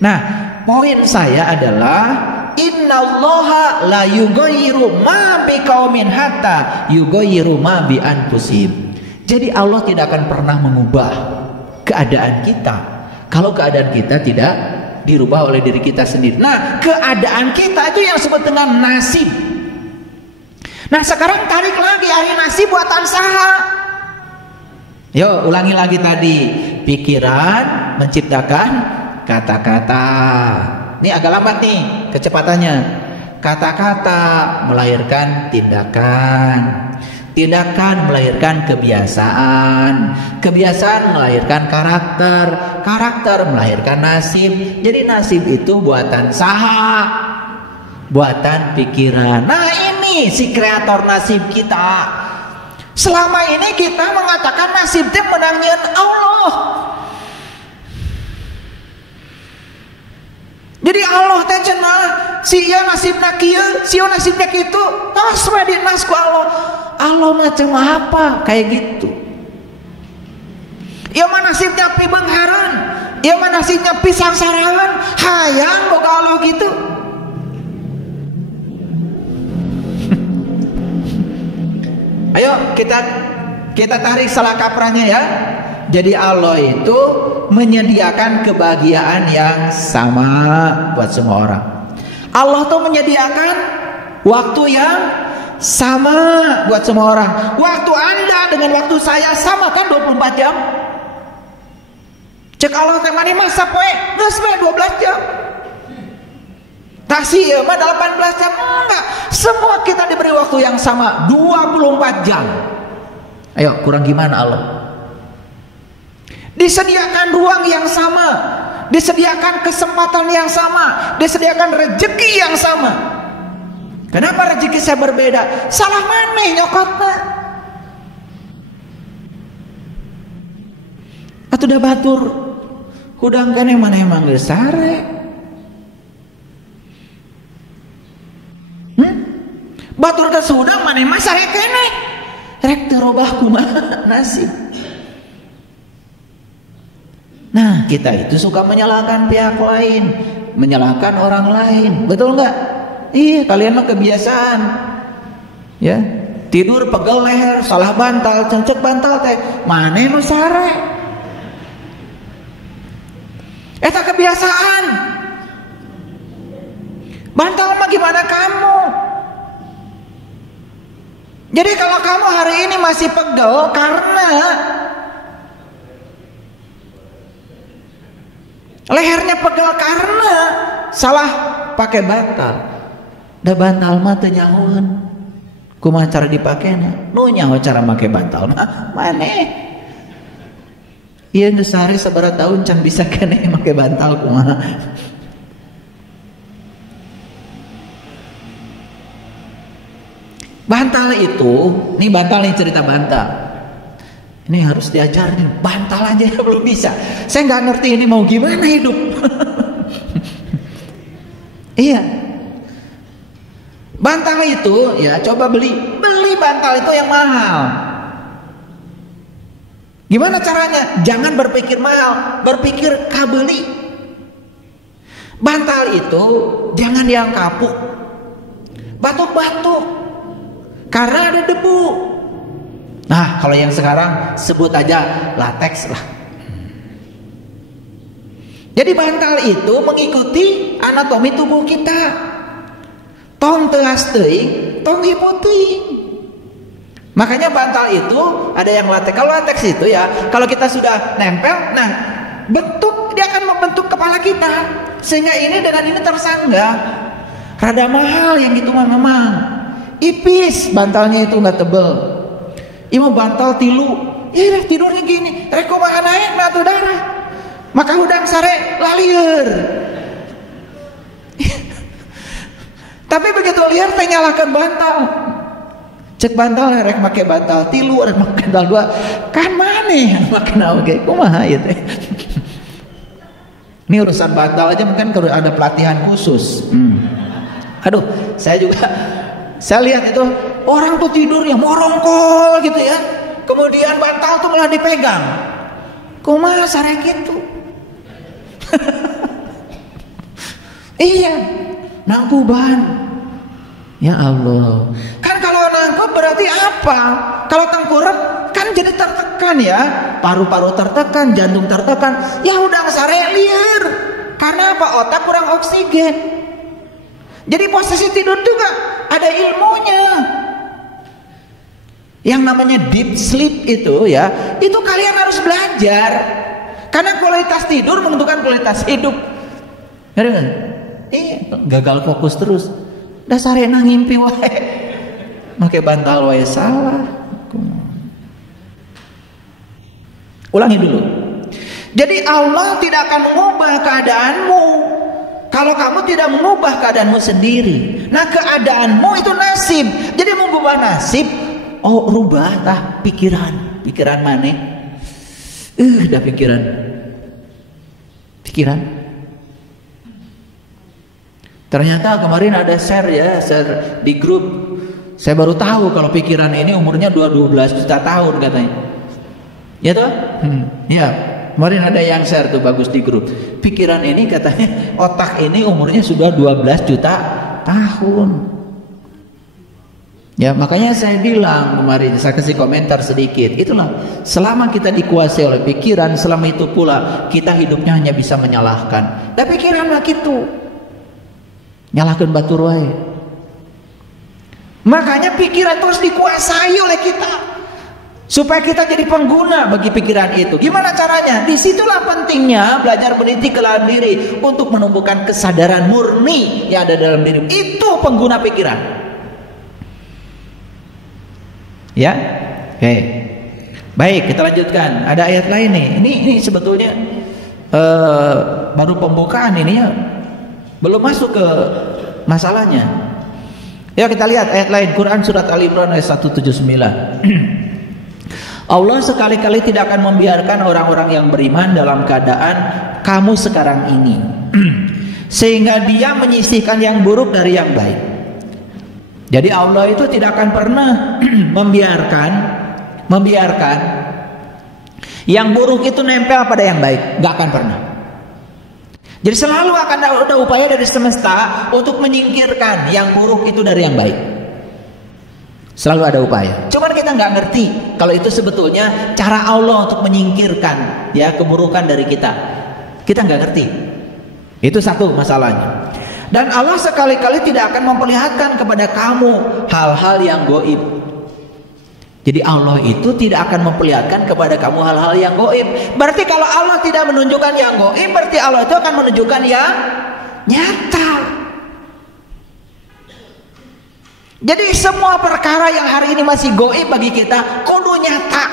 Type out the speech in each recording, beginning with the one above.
Nah, poin saya adalah innallaha la yughayyiru ma biqaumin hatta yughayyiru ma bi anfusihim. Jadi Allah tidak akan pernah mengubah keadaan kita kalau keadaan kita tidak dirubah oleh diri kita sendiri. Nah, keadaan kita itu yang disebut dengan nasib. Nah, sekarang tarik lagi hari nasib buatan saha. Yuk, ulangi lagi tadi. Pikiran menciptakan kata-kata. Ini agak lambat nih kecepatannya. Kata-kata melahirkan tindakan. Tindakan melahirkan kebiasaan. Kebiasaan melahirkan karakter. Karakter melahirkan nasib. Jadi nasib itu buatan saha? Buatan pikiran. Nah, ini si kreator nasib kita. Selama ini kita mengatakan nasib teh menangnya Allah. Jadi Allah teh cenah si ieu nasibna kieu, si ieu nasibna kitu, tos we dinas ku Allah. Allah macam apa kayak gitu. Ieu mah nasibnya pi beunghareun, ieu mah nasibnya pi sangsaraeun, hayang boga Allah gitu. Ayo kita tarik salah kaprahnya ya. Jadi Allah itu menyediakan kebahagiaan yang sama buat semua orang. Allah tuh menyediakan waktu yang sama buat semua orang. Waktu Anda dengan waktu saya sama kan 24 jam. Cek Allah teh mani masa poe geus we 12 jam. Tasi ya mah 18 jam enggak. Semua kita diberi waktu yang sama 24 jam. Ayo kurang gimana Allah? Disediakan ruang yang sama, disediakan kesempatan yang sama, disediakan rezeki yang sama. Kenapa rezeki saya berbeda? Salah maneh nyokotna. Atuh da batur hudang kana maneh mah geus sare. Batur teh sudang maneh mah sare keneh. Rek teu robah kumaha nasib. Nah, kita itu suka menyalahkan pihak lain, menyalahkan orang lain, betul nggak? Iya, kalian mah kebiasaan, ya tidur pegel leher, salah bantal, cencek bantal teh, mana nu sare? Eta kebiasaan. Bantal mah gimana kamu? Jadi kalau kamu hari ini masih pegel karena lehernya pegel karena salah pakai bantal. Da bantal mah teu nyahoeun. Kumaha cara dipakena? Nu nyaho cara make bantal mah maneh. Ieu geus sare sabaraha taun can bisa keneh make bantal kumaha. Bantal itu, nih bantal nih cerita bantal. Ini harus diajarin, bantal aja belum bisa. Saya nggak ngerti ini mau gimana hidup. Iya. Bantal itu ya coba beli bantal itu yang mahal. Gimana caranya? Jangan berpikir mahal, berpikir kabeli. Bantal itu jangan yang kapuk, batuk-batuk, karena ada debu. Nah, kalau yang sekarang sebut aja latex lah. Jadi bantal itu mengikuti anatomi tubuh kita. Tong teuas teuing, tong hipo teuing. Makanya bantal itu ada yang latex. Kalau latex itu ya, kalau kita sudah nempel, nah bentuk dia akan membentuk kepala kita sehingga ini dengan ini tersanggah. Rada mahal yang itu memang. Ipis bantalnya itu nggak tebel. Ima bantal tilu, ya tidurnya gini, reko makan naik matu darah, maka udang sare lalieur. Tapi begitu liar teh nyalakan bantal, cek bantal rek make bantal tilu, rek make bantal dua, kan maneh make oge, kumaha ieu teh. Ini urusan bantal aja mungkin kalau ada pelatihan khusus. Aduh, saya lihat itu orang tuh tidurnya morongkol gitu ya. Kemudian bantal tuh malah dipegang. Kumaha sare gitu. Iya, nangkuban. Ya Allah. Kan kalau nangkut berarti apa? Kalau tengkurap kan jadi tertekan ya. Paru-paru tertekan, jantung tertekan. Ya udah sare liar. Karena apa? Otak kurang oksigen. Jadi posisi tidur juga ada ilmunya. Yang namanya deep sleep itu ya, itu kalian harus belajar. Karena kualitas tidur menentukan kualitas hidup. Gagal fokus terus. Dasare nang ngimpi wae. Make bantal wae salah. Ulangi dulu. Jadi Allah tidak akan mengubah keadaanmu kalau kamu tidak mengubah keadaanmu sendiri. Nah, keadaanmu itu nasib. Jadi mengubah nasib, rubah tah pikiran. Pikiran mana? Dah pikiran. Ternyata kemarin ada share di grup. Saya baru tahu kalau pikiran ini umurnya 12 juta tahun katanya. Ya toh? Ya, kemarin ada yang share tuh bagus di grup. Pikiran ini katanya, otak ini umurnya sudah 12 juta tahun. Ya, makanya saya bilang kemarin, saya kasih komentar sedikit. Itulah, selama kita dikuasai oleh pikiran, selama itu pula kita hidupnya hanya bisa menyalahkan. Dan pikiran lah gitu. Nyalahkan batur wae. Makanya pikiran terus dikuasai oleh kita supaya kita jadi pengguna bagi pikiran itu. Gimana caranya? Disitulah pentingnya belajar meniti ke dalam diri untuk menumbuhkan kesadaran murni yang ada dalam diri. Itu pengguna pikiran. Ya, oke. Baik, kita lanjutkan. Ada ayat lain nih. Ini sebetulnya baru pembukaan ini ya. Belum masuk ke masalahnya. Ya, kita lihat ayat lain, Quran surat Ali Imran ayat 179. Allah sekali-kali tidak akan membiarkan orang-orang yang beriman dalam keadaan kamu sekarang ini. Sehingga dia menyisihkan yang buruk dari yang baik. Jadi Allah itu tidak akan pernah membiarkan yang buruk itu nempel pada yang baik. Gak akan pernah. Jadi selalu akan ada upaya dari semesta untuk menyingkirkan yang buruk itu dari yang baik. Selalu ada upaya. Cuman kita nggak ngerti kalau itu sebetulnya cara Allah untuk menyingkirkan ya keburukan dari kita. Kita nggak ngerti. Itu satu masalahnya. Dan Allah sekali-kali tidak akan memperlihatkan kepada kamu hal-hal yang gaib. Jadi Allah itu tidak akan memperlihatkan kepada kamu hal-hal yang gaib. Berarti kalau Allah tidak menunjukkan yang gaib, berarti Allah itu akan menunjukkan yang nyata. Jadi semua perkara yang hari ini masih gaib bagi kita kudu nyata.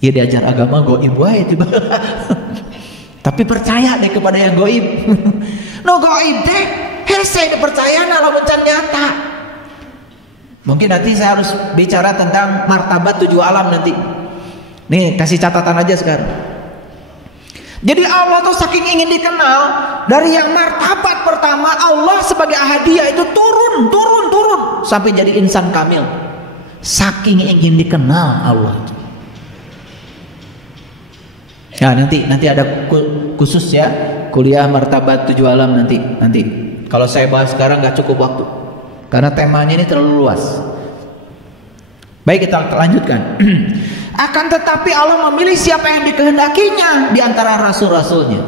Ya diajar agama gaib wae tiba. Tapi percaya deh kepada yang gaib. No gaib deh, hese percaya lamun can nyata. Mungkin nanti saya harus bicara tentang martabat 7 alam nanti. Nih, kasih catatan aja sekarang. Jadi Allah tuh saking ingin dikenal, dari yang martabat pertama Allah sebagai ahadiyah itu turun sampai jadi insan kamil. Saking ingin dikenal Allah itu. Nah, nanti ada khusus ya, kuliah martabat 7 alam nanti. Kalau saya bahas sekarang nggak cukup waktu. Karena temanya ini terlalu luas. Baik, kita lanjutkan. Akan tetapi Allah memilih siapa yang dikehendakinya di antara rasul-rasulnya.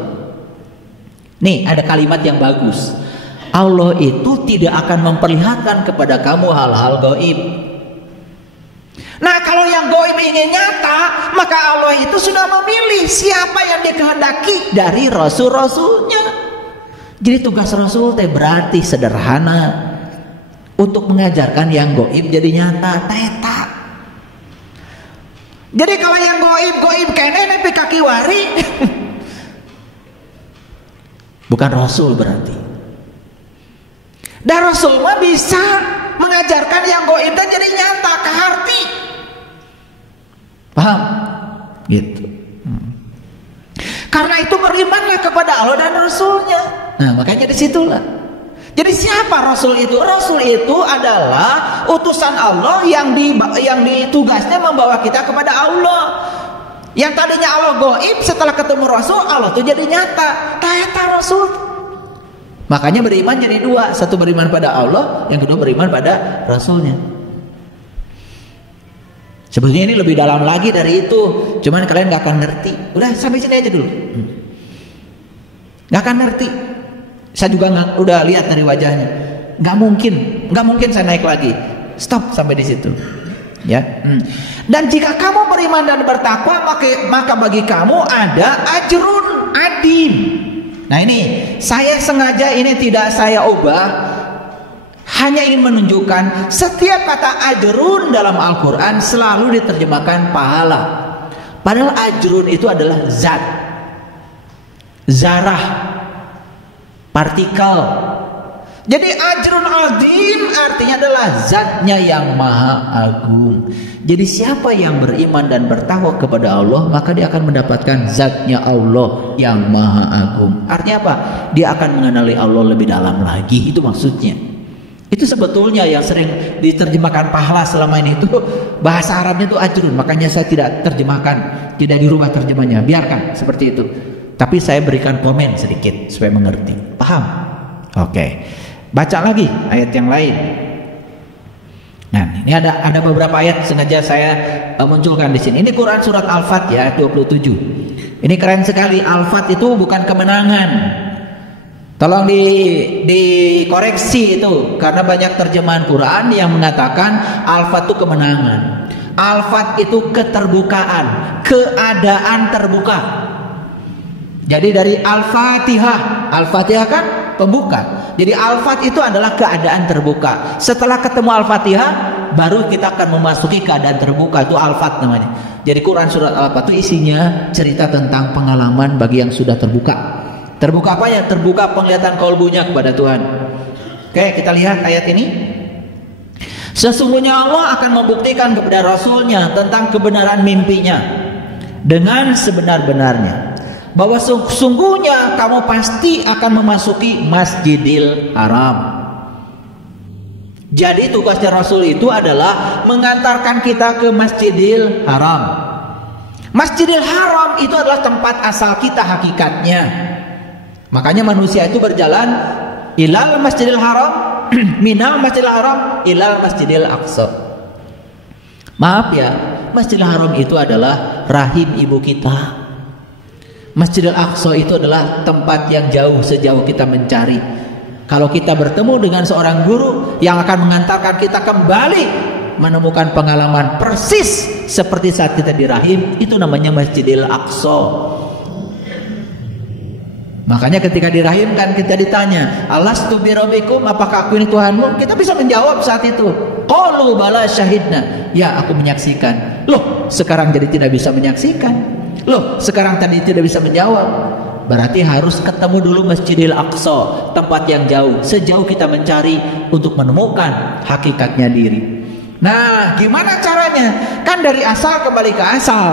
Nih, ada kalimat yang bagus. Allah itu tidak akan memperlihatkan kepada kamu hal-hal gaib. Nah, kalau yang gaib ingin nyata, maka Allah itu sudah memilih siapa yang dikehendaki dari rasul-rasulnya. Jadi tugas Rasul teh berarti sederhana. Untuk mengajarkan yang gaib jadi nyata, teta. Jadi kalau yang gaib kene nepi kaki wari, bukan Rasul berarti. Dan Rasul mah bisa mengajarkan yang gaib dan jadi nyata ke hati. Paham? Gitu. Karena itu berimanlah kepada Allah dan Rasulnya. Nah, makanya disitulah. Jadi siapa Rasul itu? Rasul itu adalah utusan Allah yang ditugasnya membawa kita kepada Allah. Yang tadinya Allah gaib, setelah ketemu Rasul, Allah tuh jadi nyata. Eta Rasul. Makanya beriman jadi dua, satu beriman pada Allah, yang kedua beriman pada Rasulnya. Sebetulnya ini lebih dalam lagi dari itu, cuman kalian gak akan ngerti. Udah sampai sini aja dulu. Gak akan ngerti. Saya juga udah lihat dari wajahnya. Gak mungkin saya naik lagi. Stop sampai di situ. Ya. Dan jika kamu beriman dan bertakwa, maka bagi kamu ada ajrun adim. Nah ini saya sengaja ini tidak saya ubah, hanya ingin menunjukkan setiap kata ajrun dalam Al-Quran selalu diterjemahkan pahala. Padahal ajrun itu adalah zat, zarah, partikel. Jadi ajrun adim artinya adalah zatnya yang maha agung. Jadi siapa yang beriman dan bertakwa kepada Allah, maka dia akan mendapatkan zatnya Allah yang maha agung. Artinya apa? Dia akan mengenali Allah lebih dalam lagi. Itu maksudnya. Itu sebetulnya yang sering diterjemahkan pahala selama ini itu bahasa Arabnya itu ajrun. Makanya saya tidak terjemahkan, tidak dirubah terjemahnya. Biarkan seperti itu. Tapi saya berikan komen sedikit supaya mengerti. Paham? Oke. Baca lagi ayat yang lain. Nah, ini ada beberapa ayat sengaja saya munculkan di sini. Ini Quran surat Al-Fat ya, 27. Ini keren sekali. Al-Fat itu bukan kemenangan. Tolong dikoreksi itu, karena banyak terjemahan Quran yang mengatakan Al-Fat itu kemenangan. Al-Fat itu keterbukaan, keadaan terbuka. Jadi dari Al-Fatihah, Al-Fatihah kan pembuka. Jadi Al-Fat itu adalah keadaan terbuka. Setelah ketemu Al-Fatihah, baru kita akan memasuki keadaan terbuka. Itu Al-Fat namanya. Jadi Quran surat Al-Fat itu isinya cerita tentang pengalaman bagi yang sudah terbuka. Terbuka apa ya? Terbuka penglihatan kolbunya kepada Tuhan. Oke, kita lihat ayat ini. Sesungguhnya Allah akan membuktikan kepada Rasulnya tentang kebenaran mimpinya dengan sebenar-benarnya, bahwa sungguhnya kamu pasti akan memasuki Masjidil Haram. Jadi tugasnya Rasul itu adalah mengantarkan kita ke Masjidil Haram. Masjidil Haram itu adalah tempat asal kita hakikatnya. Makanya manusia itu berjalan ilal Masjidil Haram, minal Masjidil Haram ilal Masjidil Aqsa. Maaf ya, Masjidil Haram itu adalah rahim ibu kita. Masjidil Aqsa itu adalah tempat yang jauh, sejauh kita mencari. Kalau kita bertemu dengan seorang guru yang akan mengantarkan kita kembali menemukan pengalaman persis seperti saat kita di rahim, itu namanya Masjidil Aqsa. Makanya ketika di rahim kan kita ditanya, Alastu birabbikum, apakah aku ini Tuhanmu? Kita bisa menjawab saat itu, qalu bala syahidna, ya aku menyaksikan. Loh, sekarang jadi tidak bisa menyaksikan. Loh, sekarang tadi tidak bisa menjawab. Berarti harus ketemu dulu Masjidil Aqsa, tempat yang jauh, sejauh kita mencari untuk menemukan hakikatnya diri. Nah, gimana caranya? Kan dari asal kembali ke asal.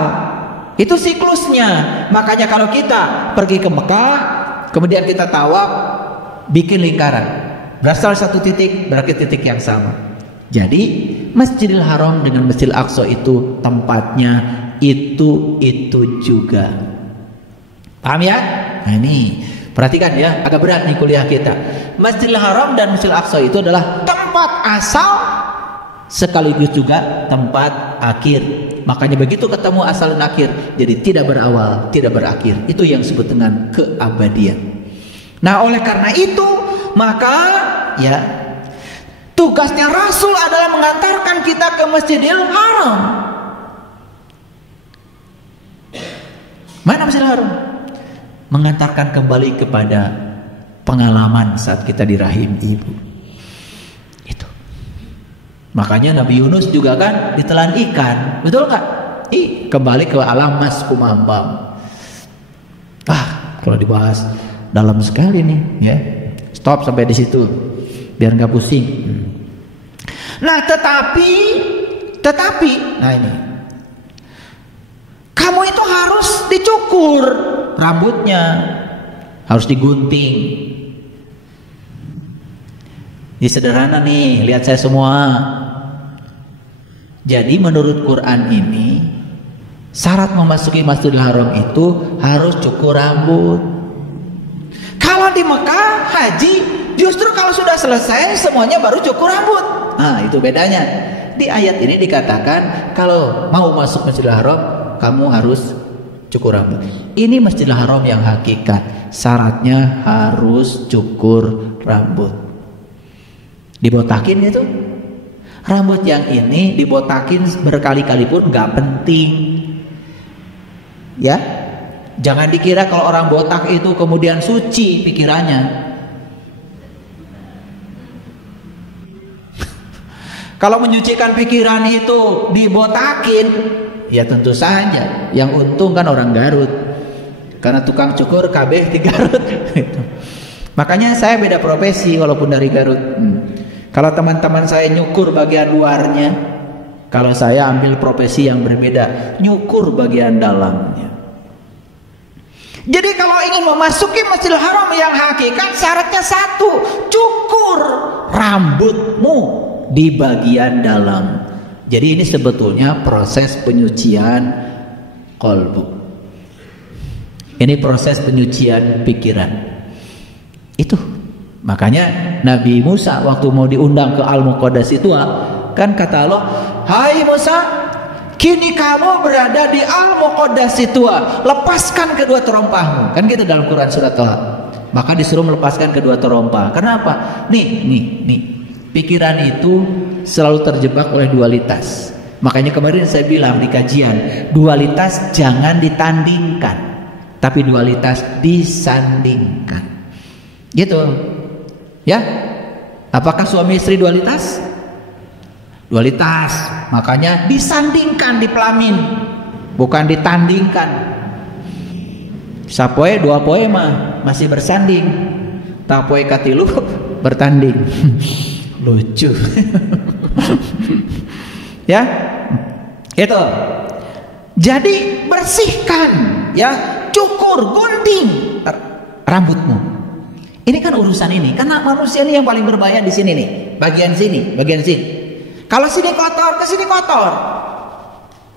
Itu siklusnya. Makanya kalau kita pergi ke Mekah, kemudian kita tawaf, bikin lingkaran, berasal satu titik, berarti titik yang sama. Jadi Masjidil Haram dengan Masjidil Aqsa itu tempatnya itu juga. Paham ya? Nah ini perhatikan ya, agak berat nih kuliah kita. Masjidil Haram dan Masjidil Aqsa itu adalah tempat asal sekaligus juga tempat akhir. Makanya begitu ketemu asal dan akhir, jadi tidak berawal, tidak berakhir. Itu yang disebut dengan keabadian. Nah, oleh karena itu, maka ya tugasnya Rasul adalah mengantarkan kita ke Masjidil Haram. Mana Masjidil Haram? Mengantarkan kembali kepada pengalaman saat kita di rahim ibu. Itu. Makanya Nabi Yunus juga kan ditelan ikan, betul nggak? Kembali ke alam mas kumambang. Kalau dibahas dalam sekali nih, ya. Stop sampai di situ, biar nggak pusing. Nah, tetapi, nah ini, kamu itu harus dicukur rambutnya, harus digunting. Ini sederhana nih, lihat saya semua. Jadi menurut Quran ini, syarat memasuki Masjidil Haram itu harus cukur rambut. Kalau di Mekah haji justru kalau sudah selesai semuanya baru cukur rambut. Nah, itu bedanya. Di ayat ini dikatakan kalau mau masuk Masjidil Haram kamu harus cukur rambut. Ini Masjidil Haram yang hakikat, syaratnya harus cukur rambut. Dibotakin itu rambut yang ini dibotakin berkali-kali pun nggak penting, ya. Jangan dikira kalau orang botak itu kemudian suci pikirannya. Kalau menyucikan pikiran itu dibotakin, ya tentu saja yang untung kan orang Garut, karena tukang cukur KB di Garut. Makanya saya beda profesi walaupun dari Garut. Kalau teman-teman saya nyukur bagian luarnya, kalau saya ambil profesi yang berbeda, nyukur bagian dalamnya. Jadi kalau ingin memasuki Masjidil Haram yang hakikat, syaratnya satu, cukur rambutmu di bagian dalam. Jadi ini sebetulnya proses penyucian kolbu. Ini proses penyucian pikiran. Itu makanya Nabi Musa waktu mau diundang ke Al-Muqaddas itu kan kata Allah, "Hai Musa, kini kamu berada di Al-Muqaddas itu, lepaskan kedua terompahmu." Kan gitu dalam Quran surat Thaha. Maka disuruh melepaskan kedua terompah. Kenapa? Nih. Pikiran itu selalu terjebak oleh dualitas. Makanya kemarin saya bilang di kajian, dualitas jangan ditandingkan, tapi dualitas disandingkan. Gitu. Ya? Apakah suami istri dualitas? Dualitas. Makanya disandingkan di pelamin, bukan ditandingkan. Sapoe dua poe mah masih bersanding. Tapoe katilu bertanding. Lucu. Ya, itu. Jadi bersihkan, ya, cukur, gunting rambutmu. Ini kan urusan ini, karena manusia ini yang paling berbahaya di sini nih, bagian sini. Kalau sini kotor, ke sini kotor.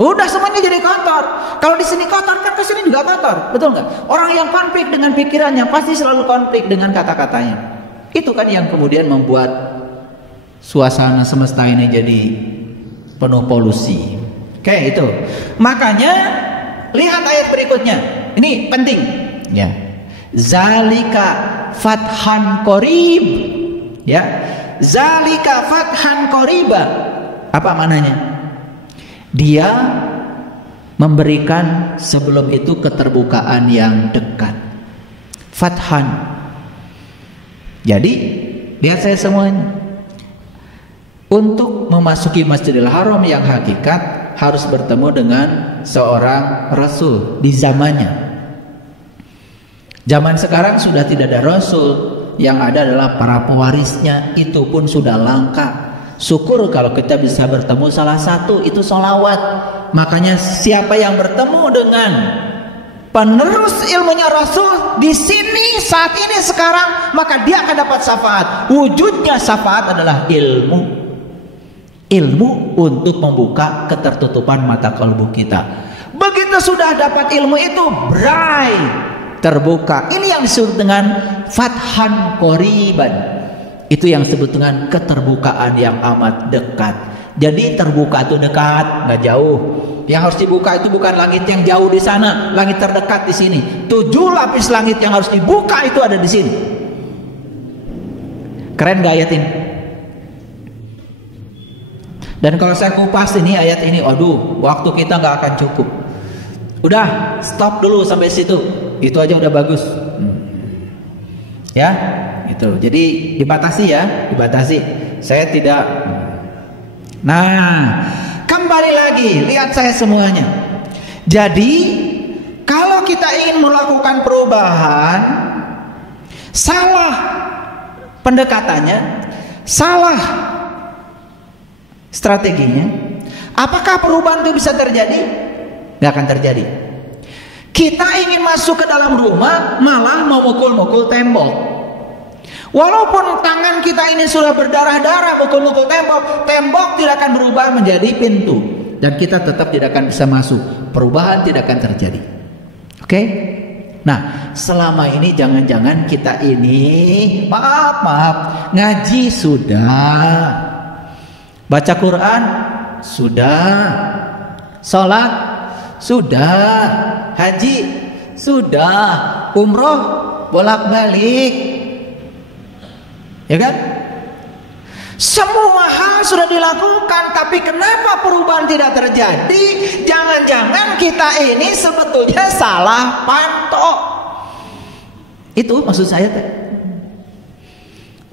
Udah semuanya jadi kotor. Kalau di sini kotor, kan ke sini juga kotor, betul nggak? Orang yang konflik dengan pikirannya pasti selalu konflik dengan kata-katanya. Itu kan yang kemudian membuat suasana semesta ini jadi penuh polusi. Oke, itu. Makanya lihat ayat berikutnya. Ini penting, ya. Zalika fathan qarib. Ya. Zalika fathan qariba. Apa maknanya? Dia memberikan sebelum itu keterbukaan yang dekat. Fathan. Jadi, lihat saya semuanya. Untuk memasuki Masjidil Haram yang hakikat harus bertemu dengan seorang Rasul di zamannya. Zaman sekarang sudah tidak ada Rasul, yang ada adalah para pewarisnya, itu pun sudah langka. Syukur kalau kita bisa bertemu salah satu, itu sholawat. Makanya siapa yang bertemu dengan penerus ilmunya Rasul di sini saat ini sekarang, maka dia akan dapat syafaat. Wujudnya syafaat adalah ilmu. Ilmu untuk membuka ketertutupan mata kalbu kita. Begitu sudah dapat ilmu itu, bright, terbuka. Ini yang disebut dengan fathan qoriban. Itu yang disebut dengan keterbukaan yang amat dekat. Jadi terbuka itu dekat, nggak jauh. Yang harus dibuka itu bukan langit yang jauh di sana, langit terdekat di sini. 7 lapis langit yang harus dibuka itu ada di sini. Keren gak ayat ini? Dan kalau saya kupas ini ayat ini, aduh, waktu kita nggak akan cukup. Udah, stop dulu sampai situ. Itu aja udah bagus. Ya, itu. Jadi dibatasi ya, dibatasi. Saya tidak. Nah, kembali lagi, lihat saya semuanya. Jadi, kalau kita ingin melakukan perubahan, salah pendekatannya, salah strateginya, apakah perubahan itu bisa terjadi? Gak akan terjadi. Kita ingin masuk ke dalam rumah, malah mau mukul-mukul tembok. Walaupun tangan kita ini sudah berdarah-darah mukul-mukul tembok, tembok tidak akan berubah menjadi pintu, dan kita tetap tidak akan bisa masuk. Perubahan tidak akan terjadi. Oke? Nah, selama ini jangan-jangan kita ini maaf, ngaji sudah, baca Quran sudah, sholat sudah, haji sudah, umroh bolak-balik, ya kan? Semua hal sudah dilakukan, tapi kenapa perubahan tidak terjadi? Jangan-jangan kita ini sebetulnya salah pantok. Itu maksud saya teh.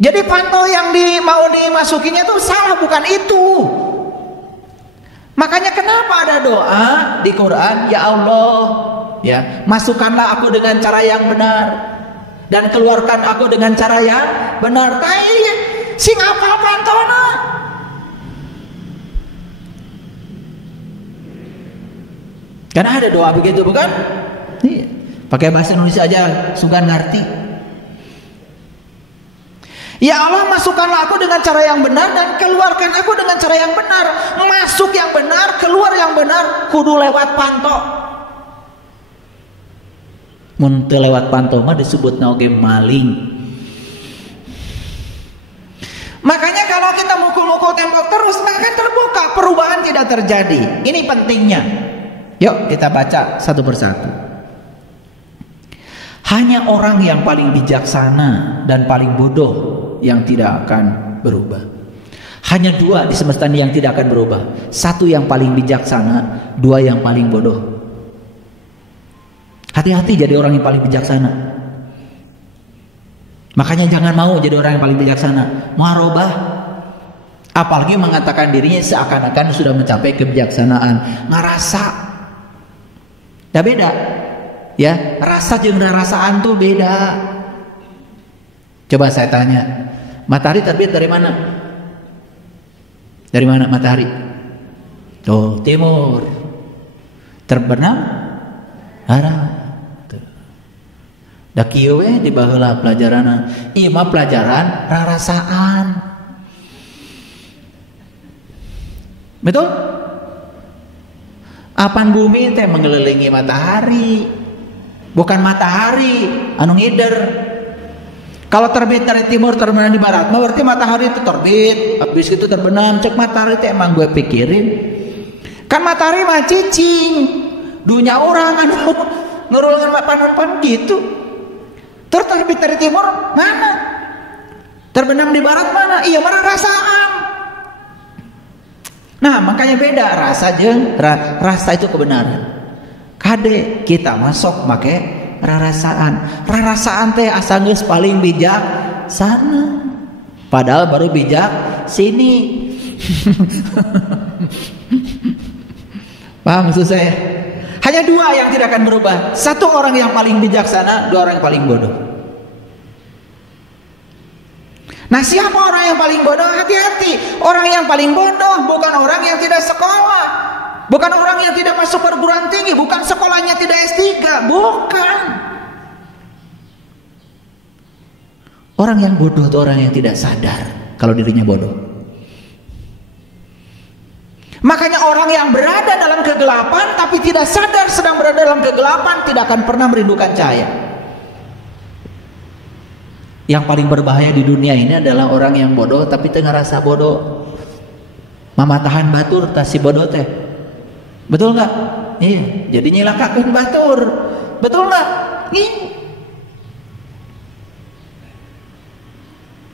Jadi pantok yang mau dimasukinya itu salah, bukan itu. Makanya kenapa ada doa di Quran, ya Allah, ya, masukkanlah aku dengan cara yang benar dan keluarkan aku dengan cara yang benar. Sing apa pantona? Karena ada doa begitu, bukan? Iya. Pakai bahasa Indonesia aja sugan ngerti. Ya Allah, masukkanlah aku dengan cara yang benar dan keluarkan aku dengan cara yang benar. Masuk yang benar, keluar yang benar, kudu lewat panto. Mun teu lewat panto mah disebutna oge maling. Makanya kalau kita mukul-mukul tembok terus, maka terbuka, perubahan tidak terjadi. Ini pentingnya. Yuk kita baca satu persatu. Hanya orang yang paling bijaksana dan paling bodoh yang tidak akan berubah. Hanya dua di semesta ini yang tidak akan berubah. Satu yang paling bijaksana, dua yang paling bodoh. Hati-hati jadi orang yang paling bijaksana. Makanya jangan mau jadi orang yang paling bijaksana, muharobah. Apalagi mengatakan dirinya seakan-akan sudah mencapai kebijaksanaan, ngerasa. Dah beda, ya. Rasa jeung rasaan tuh beda. Coba saya tanya, matahari terbit dari mana? Dari mana matahari? Oh, timur. Terbenam? Arah. Da kieu we di baheula pelajaran. Ieu mah pelajaran rarasaan. Betul? Apan bumi teh mengelilingi matahari. Bukan matahari anu ngider. Kalau terbit dari timur terbenam di barat, berarti matahari itu terbit, habis itu terbenam. Cek matahari teh emang gue pikirin. Kan matahari mah cicing. Dunya orang anu nurulkeun papan gitu. Terbit dari timur mana? Terbenam di barat mana? Iya, mana rasaan. Nah, makanya beda rasa jeung rasa itu kebenaran. Kade kita masuk make rarasaan. Rarasaan teh asa geus paling bijak sana. Padahal baru bijak sini. Paham maksud saya? Hanya dua yang tidak akan berubah. Satu orang yang paling bijaksana, dua orang yang paling bodoh. Nah, siapa orang yang paling bodoh? Hati-hati. Orang yang paling bodoh bukan orang yang tidak sekolah, bukan orang yang tidak masuk perguruan tinggi, bukan sekolahnya tidak S3, bukan. Orang yang bodoh itu orang yang tidak sadar kalau dirinya bodoh. Makanya orang yang berada dalam kegelapan tapi tidak sadar sedang berada dalam kegelapan tidak akan pernah merindukan cahaya. Yang paling berbahaya di dunia ini adalah orang yang bodoh tapi tengah rasa bodoh. Mamatahan batur tasi bodoh teh. Betul nggak? Iya. Jadi nyilakakeun batur. Betul nggak? Iya.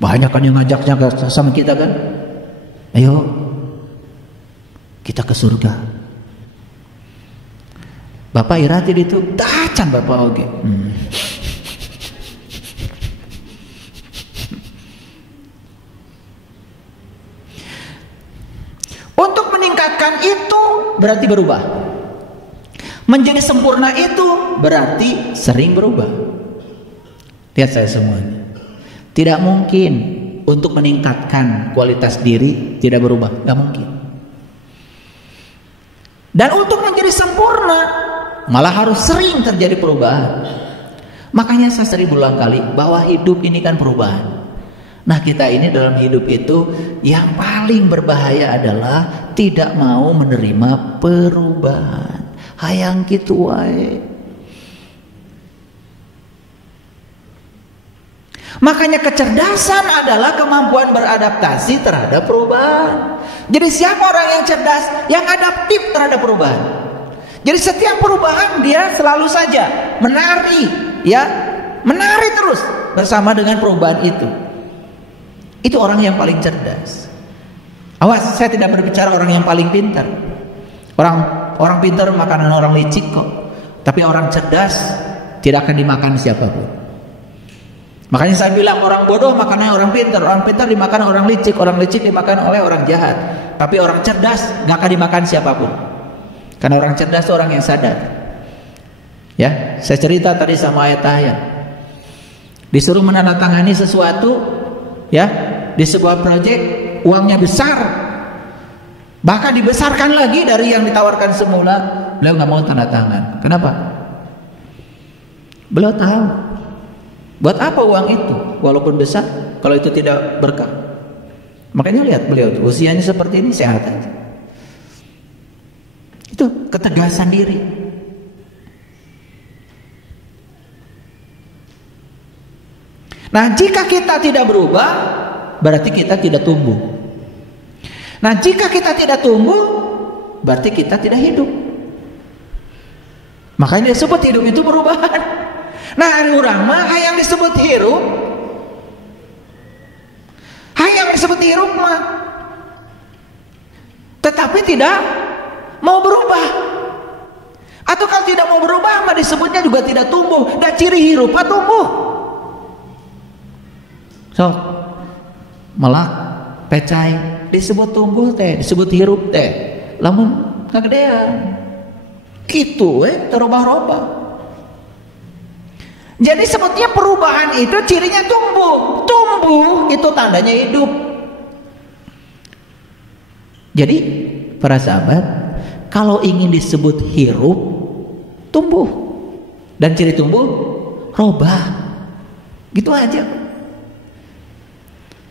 Banyak kan yang ngajaknya sama kita kan. Ayo. Kita ke surga. Bapak irati itu tacan bapak oge. Untuk meningkatkan itu berarti berubah. Menjadi sempurna itu berarti sering berubah. Lihat saya semuanya. Tidak mungkin untuk meningkatkan kualitas diri tidak berubah, nggak mungkin. Dan untuk menjadi sempurna malah harus sering terjadi perubahan. Makanya saya sering berulang kali bahwa hidup ini kan perubahan. Nah, kita ini dalam hidup itu yang paling berbahaya adalah tidak mau menerima perubahan. Hayang gitu wae. Makanya kecerdasan adalah kemampuan beradaptasi terhadap perubahan. Jadi siapa orang yang cerdas? Yang adaptif terhadap perubahan. Jadi setiap perubahan dia selalu saja menari, ya, menari terus bersama dengan perubahan itu. Itu orang yang paling cerdas. Awas, saya tidak berbicara orang yang paling pintar. Orang pintar makanan orang licik kok. Tapi orang cerdas tidak akan dimakan siapapun. Makanya saya bilang orang bodoh makannya orang pintar dimakan orang licik dimakan oleh orang jahat. Tapi orang cerdas nggak akan dimakan siapapun. Karena orang cerdas itu orang yang sadar. Ya, saya cerita tadi sama ayat-ayat. Disuruh menandatangani sesuatu, ya, di sebuah proyek, uangnya besar, bahkan dibesarkan lagi dari yang ditawarkan semula. Beliau nggak mau tanda tangan. Kenapa? Beliau tahu buat apa uang itu, walaupun besar, kalau itu tidak berkah. Makanya lihat beliau tuh, usianya seperti ini sehat aja. Itu ketegasan diri. Nah, jika kita tidak berubah, berarti kita tidak tumbuh. Nah, jika kita tidak tumbuh, berarti kita tidak hidup. Makanya disebut hidup itu perubahan. Nah, orang mah hayang disebut hirup, hayang disebut hirup mah, tetapi tidak mau berubah. Atau kalau tidak mau berubah mah disebutnya juga tidak tumbuh. Dan ciri hirup mah tumbuh. So, melak, pecai disebut tumbuh teh, disebut hirup teh. Lamun kagedean, itu terubah-ubah. Jadi sebetulnya perubahan itu cirinya tumbuh. Tumbuh itu tandanya hidup. Jadi para sahabat, kalau ingin disebut hirup, tumbuh. Dan ciri tumbuh, robah. Gitu aja.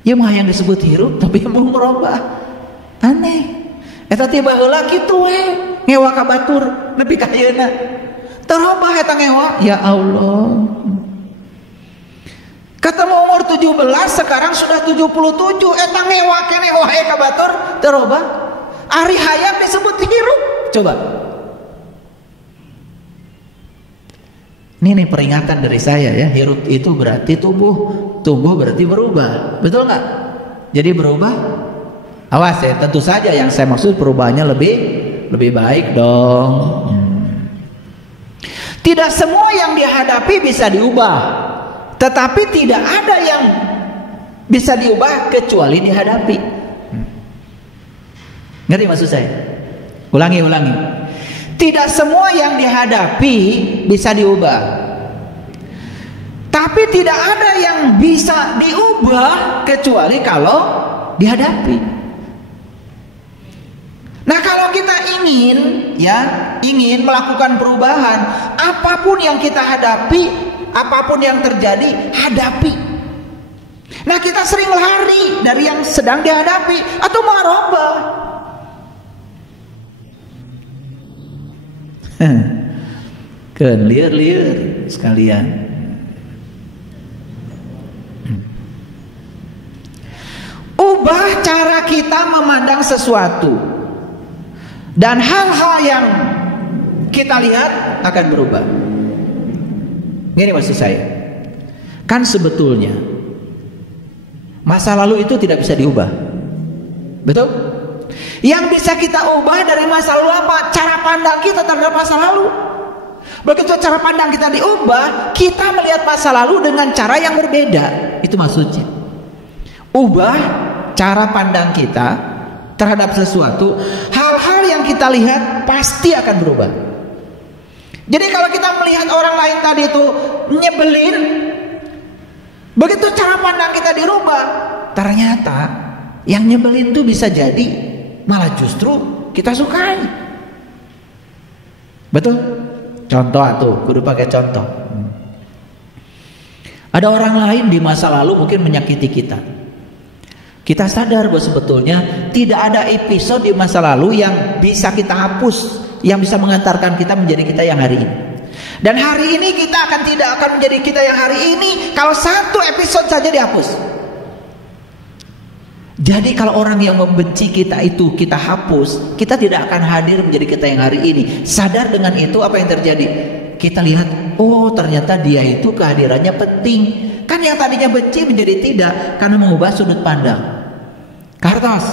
Ya mah yang disebut hirup tapi belum merubah. Aneh. Eta tiba heula kitu we, ngewa ka batur nepi ka ayeuna. Terubah eta ngewa, ya Allah. Ketemu umur 17, sekarang sudah 77, eta ngewa keneh wae ka batur terubah. Ari hayang disebut hirup. Coba. Ini peringatan dari saya ya, hirup itu berarti tumbuh, tumbuh berarti berubah. Betul nggak? Jadi berubah. Awas ya, tentu saja yang saya maksud perubahannya lebih baik dong. Tidak semua yang dihadapi bisa diubah, tetapi tidak ada yang bisa diubah kecuali dihadapi. Ngerti maksud saya? Ulangi. Tidak semua yang dihadapi bisa diubah, tapi tidak ada yang bisa diubah kecuali kalau dihadapi. Nah, kalau kita ingin melakukan perubahan, apapun yang kita hadapi, apapun yang terjadi, hadapi. Nah, kita sering lari dari yang sedang dihadapi atau merubah. Liar sekalian. Ubah cara kita memandang sesuatu, dan hal-hal yang kita lihat akan berubah. Ini maksud saya. Kan sebetulnya masa lalu itu tidak bisa diubah. Betul? Yang bisa kita ubah dari masa lalu apa? Cara pandang kita terhadap masa lalu. Begitu cara pandang kita diubah, kita melihat masa lalu dengan cara yang berbeda. Itu maksudnya. Ubah cara pandang kita terhadap sesuatu, hal-hal yang kita lihat pasti akan berubah. Jadi kalau kita melihat orang lain tadi itu nyebelin, begitu cara pandang kita dirubah, ternyata yang nyebelin itu bisa jadi malah justru kita sukai. Betul? Contoh tuh, kudu pakai contoh. Ada orang lain di masa lalu mungkin menyakiti kita. Kita sadar bahwa sebetulnya tidak ada episode di masa lalu yang bisa kita hapus, yang bisa mengantarkan kita menjadi kita yang hari ini. Dan hari ini kita tidak akan menjadi kita yang hari ini kalau satu episode saja dihapus. Jadi kalau orang yang membenci kita itu kita hapus, kita tidak akan hadir menjadi kita yang hari ini. Sadar dengan itu, apa yang terjadi? Kita lihat, oh ternyata dia itu kehadirannya penting. Kan yang tadinya benci menjadi tidak, karena mengubah sudut pandang. Kartos,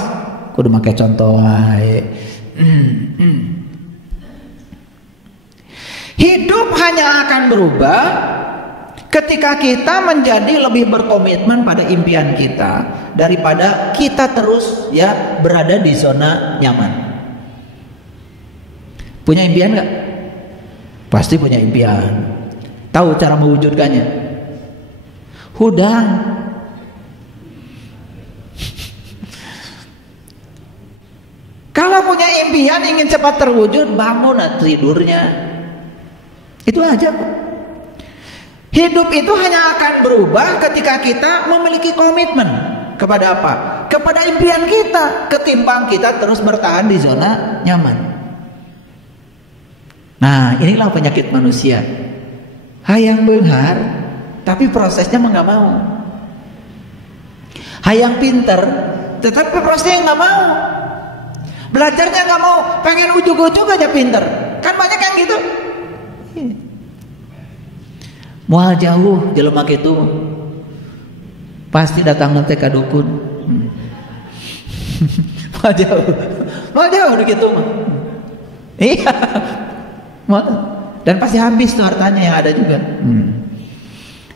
kudu make contoh wae. Hidup hanya akan berubah ketika kita menjadi lebih berkomitmen pada impian kita daripada kita terus ya berada di zona nyaman. Punya impian nggak? Pasti punya impian. Tahu cara mewujudkannya? Hudang. Kalau punya impian ingin cepat terwujud, bangun tidurnya. Itu aja kok. Hidup itu hanya akan berubah ketika kita memiliki komitmen kepada apa? Kepada impian kita, ketimbang kita terus bertahan di zona nyaman. Nah, inilah penyakit manusia. Hayang beunghar, tapi prosesnya nggak mau. Hayang pinter, tetapi prosesnya nggak mau. Belajarnya nggak mau, pengen ujug-ujug aja pinter. Kan banyak yang gitu. Mual jauh jelema kitu pasti datang nanti ka dukun. Mual jauh gitu mah. Iya. Dan pasti habis tuh hartanya yang ada juga.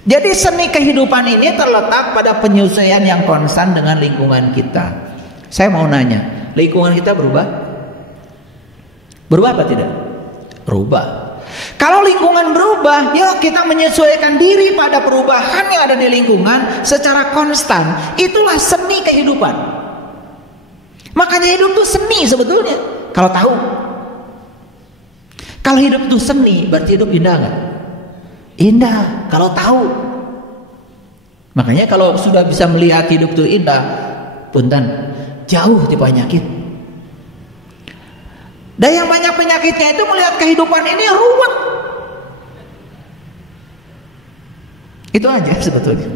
Jadi seni kehidupan ini terletak pada penyesuaian yang konstan dengan lingkungan kita. Saya mau nanya, lingkungan kita berubah? Berubah apa tidak? Berubah. Kalau lingkungan berubah, ya kita menyesuaikan diri pada perubahan yang ada di lingkungan secara konstan. Itulah seni kehidupan. Makanya hidup itu seni sebetulnya. Kalau tahu. Kalau hidup itu seni, berarti hidup indah nggak? Indah. Kalau tahu. Makanya kalau sudah bisa melihat hidup itu indah, punten, jauh di penyakit. Dan yang banyak penyakitnya itu melihat kehidupan ini ruwet. Itu aja sebetulnya.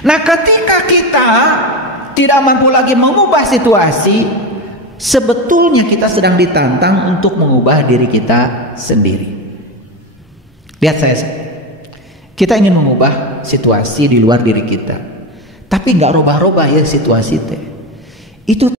Nah, ketika kita tidak mampu lagi mengubah situasi, sebetulnya kita sedang ditantang untuk mengubah diri kita sendiri. Lihat saya. Kita ingin mengubah situasi di luar diri kita. Tapi nggak robah-robah ya situasi teh. Itu